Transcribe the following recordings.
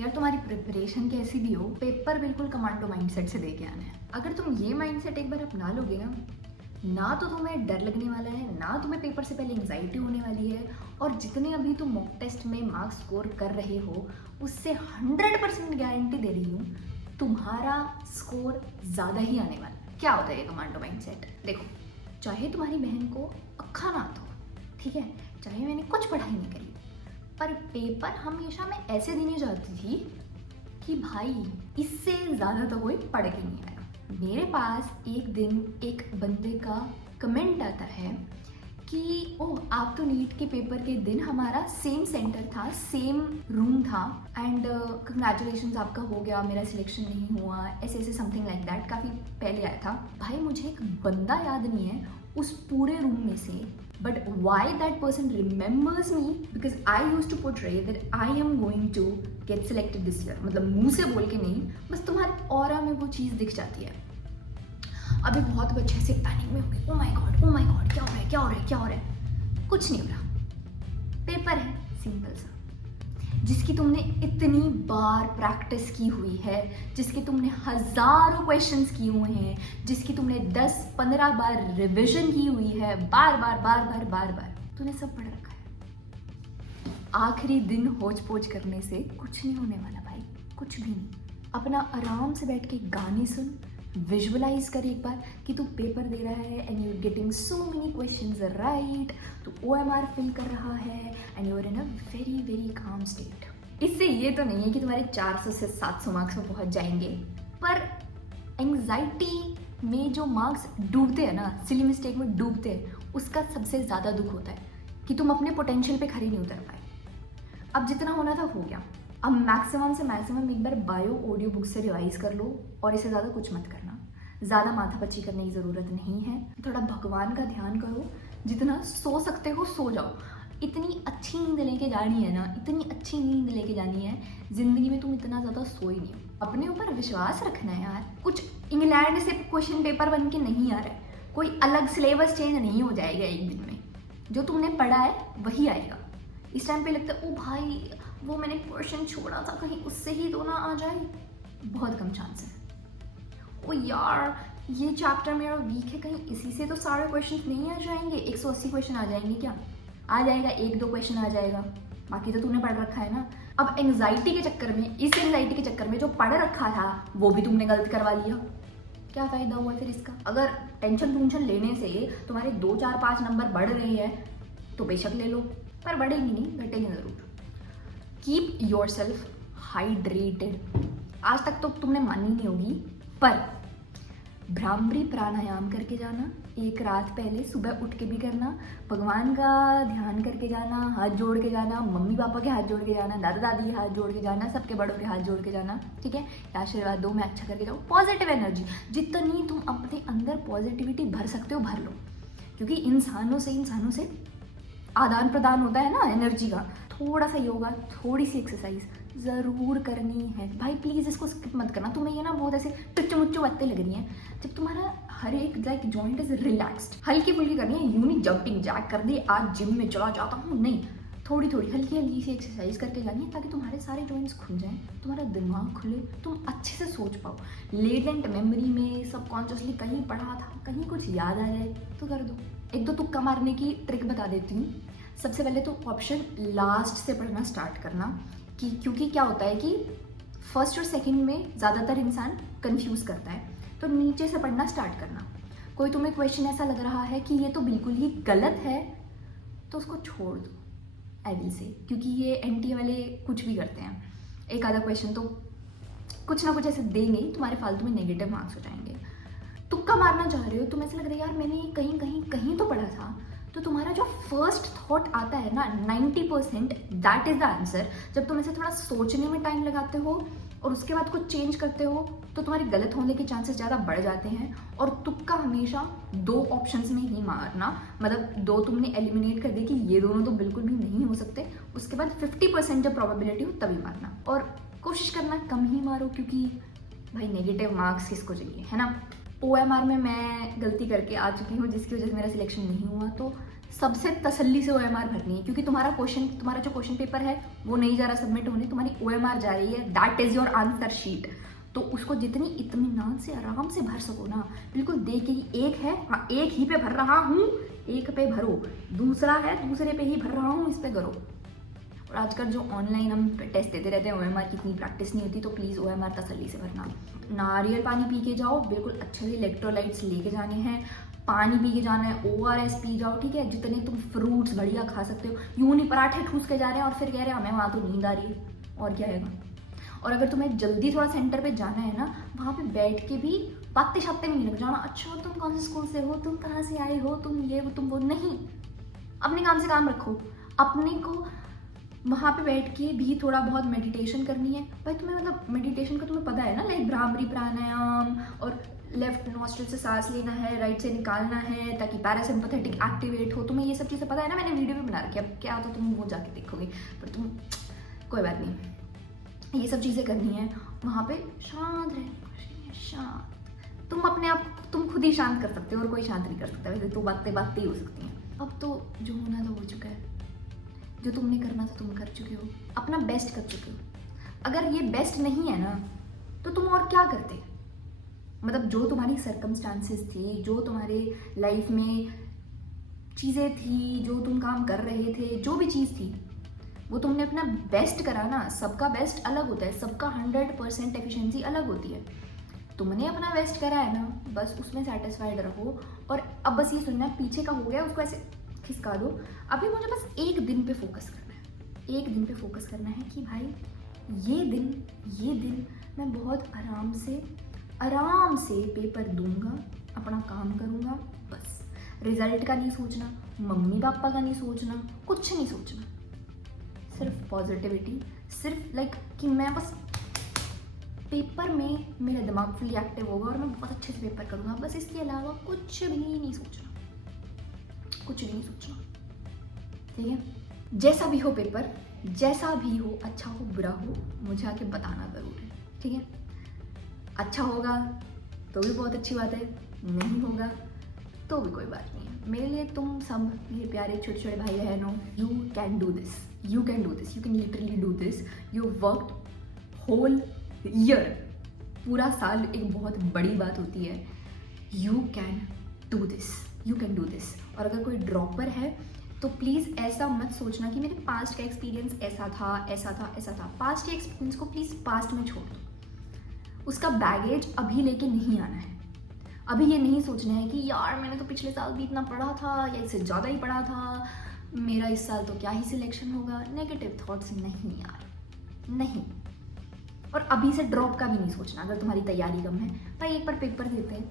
यार तुम्हारी प्रिपरेशन कैसी भी हो, पेपर बिल्कुल कमांडो माइंडसेट से देके आना है। अगर तुम ये माइंडसेट एक बार अपना लोगे ना, ना तो तुम्हें डर लगने वाला है, ना तुम्हें पेपर से पहले एंग्जाइटी होने वाली है, और जितने अभी तुम मॉक टेस्ट में मार्क्स स्कोर कर रहे हो उससे 100% गारंटी दे रही हूँ तुम्हारा स्कोर ज़्यादा ही आने वाला है। क्या होता है ये कमांडो माइंडसेट? देखो, चाहे तुम्हारी बहन को अक्खा ना आता हो, ठीक है, चाहे मैंने कुछ पढ़ाई नहीं करी, पर पेपर हमेशा मैं ऐसे देने जाती थी कि भाई इससे ज़्यादा तो कोई पढ़ के नहीं आया। मेरे पास एक दिन एक बंदे का कमेंट आता है कि ओह, आप तो नीट के पेपर के दिन हमारा सेम सेंटर था, सेम रूम था, एंड कंग्रेचुलेशंस आपका हो गया, मेरा सिलेक्शन नहीं हुआ, ऐसे ऐसे समथिंग लाइक दैट। काफ़ी पहले आया था भाई, मुझे एक बंदा याद नहीं है उस पूरे रूम में से, but why that person remembers me because I use to portray that I am going to get selected this year. मतलब मुंह से बोल के नहीं, बस तुम्हारे ऑरा में वो चीज़ दिख जाती है। अभी बहुत बच्चे से पैनिक में हो गए, ओ माय गॉड क्या हो रहा है, क्या हो रहा है, क्या हो रहा है। कुछ नहीं हो रहा, पेपर है सिंपल सा, जिसकी तुमने इतनी बार प्रैक्टिस की हुई है, जिसके तुमने हजारों क्वेश्चंस किए हुए हैं, जिसकी तुमने 10-15 बार रिवीजन की हुई है, बार बार तूने सब पढ़ रखा है। आखिरी दिन होच पोच करने से कुछ नहीं होने वाला भाई, कुछ भी नहीं। अपना आराम से बैठ के गाने सुन, विजुअलाइज कर एक बार कि तू पेपर दे रहा है and you are getting so many questions right, तू OMR फिल कर रहा है and you are in a very very calm state. इससे ये तो नहीं है कि तुम्हारे 400 से 700 मार्क्स में पहुंच जाएंगे, पर एंग्जाइटी में जो मार्क्स डूबते हैं ना, सिली मिस्टेक में डूबते हैं, उसका सबसे ज़्यादा दुख होता है कि तुम अपने पोटेंशियल पे खरी नहीं उतर पाए। अब जितना होना था हो गया, अब मैक्सिमम से मैक्सिमम एक बार बायो ऑडियो बुक से रिवाइज कर लो, और इससे ज़्यादा कुछ मत करना। ज़्यादा माथापच्ची करने की ज़रूरत नहीं है। थोड़ा भगवान का ध्यान करो, जितना सो सकते हो सो जाओ। इतनी अच्छी नींद लेके जानी है ना, इतनी अच्छी नींद लेके जानी है, ज़िंदगी में तुम इतना ज़्यादा सो ही नहीं हो। अपने ऊपर विश्वास रखना है यार। कुछ इंग्लैंड से क्वेश्चन पेपर बन के नहीं आ रहा है, कोई अलग सिलेबस चेंज नहीं हो जाएगा एक दिन में। जो तुमने पढ़ा है वही आएगा। इस टाइम पे लगता है ओ भाई, वो मैंने क्वेश्चन छोड़ा था, कहीं उससे ही तो ना आ जाए। बहुत कम चांस है। ओ यार, ये चैप्टर मेरा वीक है, कहीं इसी से तो सारे क्वेश्चन नहीं आ जाएंगे। 180 क्वेश्चन आ जाएंगे क्या? आ जाएगा, 1-2 क्वेश्चन आ जाएगा, बाकी तो तूने पढ़ रखा है ना। अब एंग्जाइटी के चक्कर में, इस एंग्जाइटी के चक्कर में जो पढ़ रखा था वो भी तुमने गलत करवा लिया। क्या फ़ायदा हुआ फिर इसका? अगर टेंशन लेने से तुम्हारे 2, 4, 5 नंबर बढ़ रहे हैं तो बेशक ले लो, पर बढ़ेंगे नहीं, घटेंगे ज़रूर। Keep your self hydrated. आज तक तो तुमने मानी नहीं होगी, पर भ्रामरी प्राणायाम करके जाना, एक रात पहले सुबह उठ के भी करना, भगवान का ध्यान करके जाना, हाथ जोड़ के जाना, मम्मी पापा के हाथ जोड़ के जाना, दादा दादी के हाथ जोड़ के जाना, सबके बड़ों के हाथ जोड़ के जाना, ठीक है। आशीर्वाद दो, मैं अच्छा करके जाऊँ। पॉजिटिव एनर्जी, जितनी तुम अपने अंदर पॉजिटिविटी भर सकते हो भर लो, क्योंकि इंसानों से आदान प्रदान होता है ना एनर्जी का। थोड़ा सा योगा, थोड़ी सी एक्सरसाइज ज़रूर करनी है भाई, प्लीज़ इसको स्किप मत करना। तुम्हें ये ना बहुत ऐसे टुच्चू मुच्चू बातें लग रही हैं, जब तुम्हारा हर एक लाइक जॉइंट इज रिलैक्स्ड। हल्की फुल्की करनी है, यूं नहीं जंपिंग जैक कर दी, आज जिम में चला जाता हूँ, नहीं। थोड़ी थोड़ी हल्की सी एक्सरसाइज करके जानी है, ताकि तुम्हारे सारे जॉइंट्स खुल जाएं, तुम्हारा दिमाग खुले, तुम अच्छे से सोच पाओ। लेटेंट मेमोरी में सबकॉन्शियसली कहीं पढ़ा था, कहीं कुछ याद आ जाए तो कर दो। एक दो तुक्का मारने की ट्रिक बता देती हूँ। सबसे पहले तो ऑप्शन लास्ट से पढ़ना स्टार्ट करना, क्योंकि क्या होता है कि फर्स्ट और सेकंड में ज़्यादातर इंसान कंफ्यूज करता है, तो नीचे से पढ़ना स्टार्ट करना। कोई तुम्हें क्वेश्चन ऐसा लग रहा है कि ये तो बिल्कुल ही गलत है, तो उसको छोड़ दो आई विल से, क्योंकि ये NTA वाले कुछ भी करते हैं। एक आधा क्वेश्चन तो कुछ ना कुछ ऐसे देंगे, तुम्हारे फालतू में नेगेटिव मार्क्स हो जाएंगे। तुक्का मारना चाह रहे हो, तुम ऐसा लग रहा है यार मैंने कहीं तो पढ़ा था, तो तुम्हारा जो फर्स्ट थॉट आता है ना, 90% दैट इज द आंसर। जब तुम ऐसे थोड़ा सोचने में टाइम लगाते हो और उसके बाद कुछ चेंज करते हो, तो तुम्हारे गलत होने के चांसेस ज़्यादा बढ़ जाते हैं। और तुक्का हमेशा 2 ऑप्शंस में ही मारना, मतलब 2 तुमने एलिमिनेट कर दिए कि ये दोनों तो बिल्कुल भी नहीं हो सकते, उसके बाद 50% जब प्रोबेबिलिटी हो तभी मारना। और कोशिश करना कम ही मारो, क्योंकि भाई नेगेटिव मार्क्स किसको चाहिए, है ना। OMR में मैं गलती करके आ चुकी हूँ, जिसकी वजह से मेरा सिलेक्शन नहीं हुआ, तो सबसे तसल्ली से OMR भरनी है, क्योंकि तुम्हारा जो क्वेश्चन पेपर है वो नहीं जा रहा सबमिट होने, तुम्हारी OMR जा रही है, that is your answer sheet. तो उसको जितनी इत्मीनान से आराम से भर सको ना, बिल्कुल देख के ही एक है, हाँ एक ही पे भर रहा हूँ, एक पे भरो, दूसरा है दूसरे पे ही भर रहा हूँ, इस पे करो। और आजकल जो ऑनलाइन हम टेस्ट देते रहते हैं OMR की इतनी प्रैक्टिस नहीं होती, तो प्लीज़ OMR तसल्ली से भरना। नारियल पानी पी के जाओ, बिल्कुल अच्छे से इलेक्ट्रोलाइट्स लेके जाने हैं, पानी पी के जाना है, ORS पी जाओ, ठीक है, जितने तुम फ्रूट्स बढ़िया खा सकते हो। यूं नहीं पराठे ठूस के जा रहे हैं और फिर कह रहे हैं हमें वहाँ तो नींद आ रही है, और क्या आएगा। और अगर तुम्हें जल्दी थोड़ा सेंटर पे जाना है ना, वहाँ पे बैठ के भी बातें शातें में नहीं लग जाना, अच्छा तुम कौन से स्कूल से हो, तुम कहाँ से आए हो, तुम ये तुम वो नहीं। अपने काम से काम रखो। अपने को वहाँ पे बैठ के भी थोड़ा बहुत मेडिटेशन करनी है भाई। तुम्हें मतलब मेडिटेशन का तुम्हें पता है ना, लाइक भ्रामरी प्राणायाम, और लेफ्ट नॉस्ट्रिल से सांस लेना है, राइट से निकालना है, ताकि पैरासिम्पैथेटिक एक्टिवेट हो। तुम्हें ये सब चीज़ें पता है ना, मैंने वीडियो भी बना रखी है, अब क्या होता तुम वो जाके देखोगे, पर तुम कोई बात नहीं, ये सब चीज़ें करनी है। वहाँ पे शांत रहना, शांत। तुम अपने आप तुम खुद ही शांत कर सकते हो, और कोई शांत नहीं कर सकता। वैसे तो बातें ही हो सकती हैं। अब तो जो होना था हो चुका है, जो तुमने करना था तुम कर चुके हो, अपना बेस्ट कर चुके हो। अगर ये बेस्ट नहीं है ना, तो तुम और क्या करते। मतलब जो तुम्हारी सर्कमस्टांसेस थी, जो तुम्हारे लाइफ में चीज़ें थी, जो तुम काम कर रहे थे, जो भी चीज़ थी, वो तुमने अपना बेस्ट करा ना। सबका बेस्ट अलग होता है, सबका 100% एफिशिएंसी अलग होती है। तुमने अपना बेस्ट करा है ना, बस उसमें सेटिस्फाइड रहो। और अब बस ये सुनना, पीछे का हो गया उसको ऐसे खिसका दो। अभी मुझे बस एक दिन पे फोकस करना है, एक दिन पे फोकस करना है कि भाई ये दिन मैं बहुत आराम से पेपर दूंगा, अपना काम करूंगा। बस रिजल्ट का नहीं सोचना, मम्मी पापा का नहीं सोचना, कुछ नहीं सोचना, सिर्फ पॉजिटिविटी, सिर्फ लाइक कि मैं बस पेपर में मेरा दिमाग फुली एक्टिव होगा और मैं बहुत अच्छे से पेपर करूँगा। बस इसके अलावा कुछ भी नहीं सोचना, कुछ नहीं सोचना, ठीक है। जैसा भी हो पेपर, जैसा भी हो, अच्छा हो बुरा हो, मुझे आके बताना ज़रूर है, ठीक है। अच्छा होगा तो भी बहुत अच्छी बात है, नहीं होगा तो भी कोई बात नहीं है। मेरे लिए तुम सब मेरे प्यारे छोटे छोटे भाई बहनों, you can do this, you can do this, you can literally do this. You worked whole year, पूरा साल एक बहुत बड़ी बात होती है। You can do this, you can do this. और अगर कोई ड्रॉपर है तो प्लीज़ ऐसा मत सोचना कि मेरे पास्ट का एक्सपीरियंस ऐसा था। पास्ट के एक्सपीरियंस को प्लीज़ पास्ट में छोड़ दो। उसका बैगेज अभी लेके नहीं आना है। अभी ये नहीं सोचना है कि यार मैंने तो पिछले साल भी इतना पढ़ा था या इससे ज़्यादा ही पढ़ा था, मेरा इस साल तो क्या ही सिलेक्शन होगा। नेगेटिव थॉट्स नहीं यार, नहीं। और अभी से ड्रॉप का भी नहीं सोचना। अगर तुम्हारी तैयारी कम है भाई, एक बार पेपर देते हैं,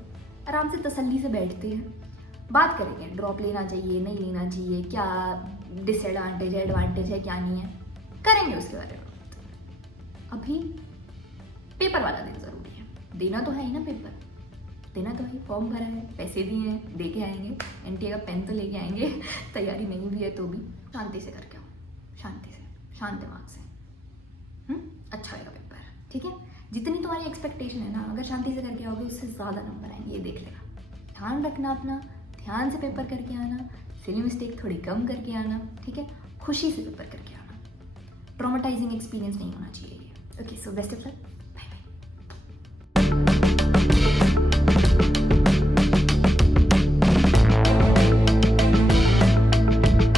आराम से तसल्ली से बैठते हैं, बात करेंगे ड्रॉप लेना चाहिए नहीं लेना चाहिए, क्या डिसएडवांटेज है, एडवांटेज है, क्या नहीं है, करेंगे उसके बारे में बात। अभी पेपर वाला दिन ज़रूरी है, देना तो है ही ना पेपर, देना तो है। फॉर्म भरा है, पैसे दिए हैं, दे के आएंगे, NTA का पेन तो लेके आएंगे। तैयारी नहीं भी है तो भी शांति से करके आओ, शांति से, शांत दिमाग से। अच्छा होगा पेपर, ठीक है। जितनी तुम्हारी एक्सपेक्टेशन है ना, अगर शांति से करके आओगे उससे ज़्यादा नंबर आएंगे, ये देख लेना। ध्यान रखना अपना, ध्यान से पेपर करके आना, सिली मिस्टेक थोड़ी कम करके आना, ठीक है। खुशी से पेपर करके आना, ट्रॉमेटाइजिंग एक्सपीरियंस नहीं होना चाहिए ये। Okay, so best of luck.